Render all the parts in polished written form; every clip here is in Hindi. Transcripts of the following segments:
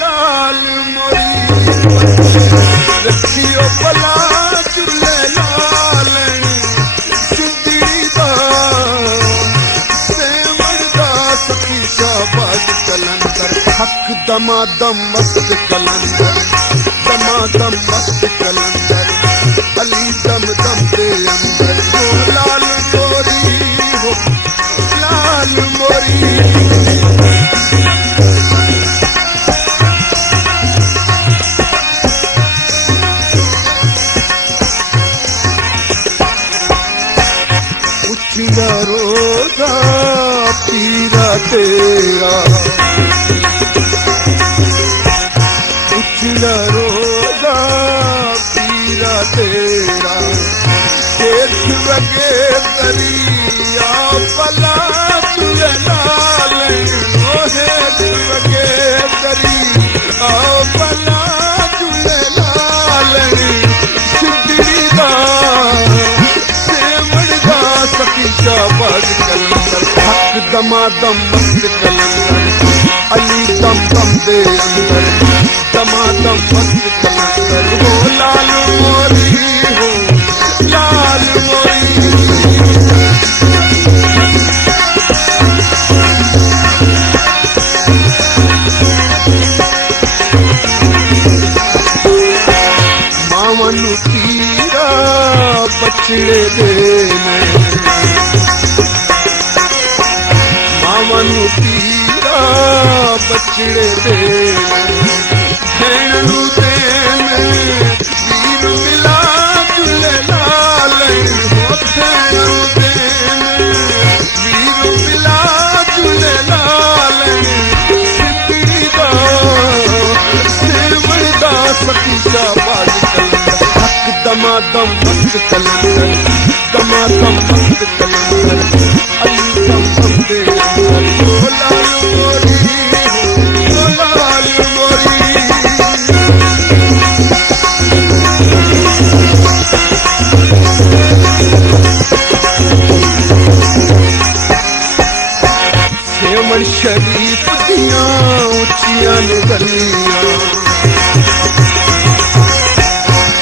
लाल मोरी रखियो भला चुले लाल चुंदड़ी दा सेवण दा सखी शाबाज कलंदर हक दमादम मस्त कलंदर दमादम मस्त कलंदर अली दम दम दे अंदर हो लाल मोरी हो लाल मोरी उचड़ा रोजा पीरा तेरा उचड़ा रोजा पीरा तेरा शेख लगे दरिया पला तुझे लाल शेख लगे दरिया पला तुझे लाल सिद्धि दा सखी शाबाज कलंदर हक दमादम मस्त कलंदर अली दम दम दे अंदर दमादम मस्त कलंदर हो लाल मोरी हो लाल मोरी मावन पीरा बचड़े देने मावनु पीरा बचड़े देने भेणु देने वीर मिला झूले लाल हो भेणु देने वीर मिला झूले लाल सिद्धि दा सेवण दा सखी शाबाज कलंदर हक दमादम मस्त कलंदर दमादम मस्त कलंदर अली दम दम दे अंदर हो लाल मोरी हो लाल मोरी सेवण शरीफ दियां उच्चियां गलियां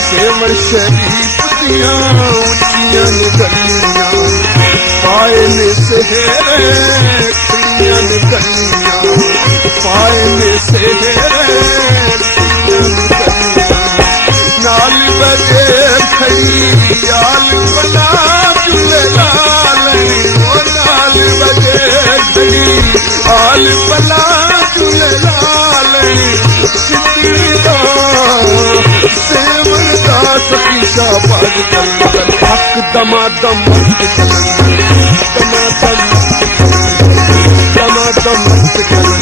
सेवण शरीफ दियां उच्चियां गलियां पाए में सेहरे खिलियां गलियां पाए में सेहरे खिलियां गलियां नाल बजे खड़ी याल बना झूले लाल ओ नाल बजे खड़ी आल बना झूले लाल सिद्धि दा सेवण दा सखी शाबाज कलंदर हक दमादम मस्त कलंदर दमादम मस्त कलंदर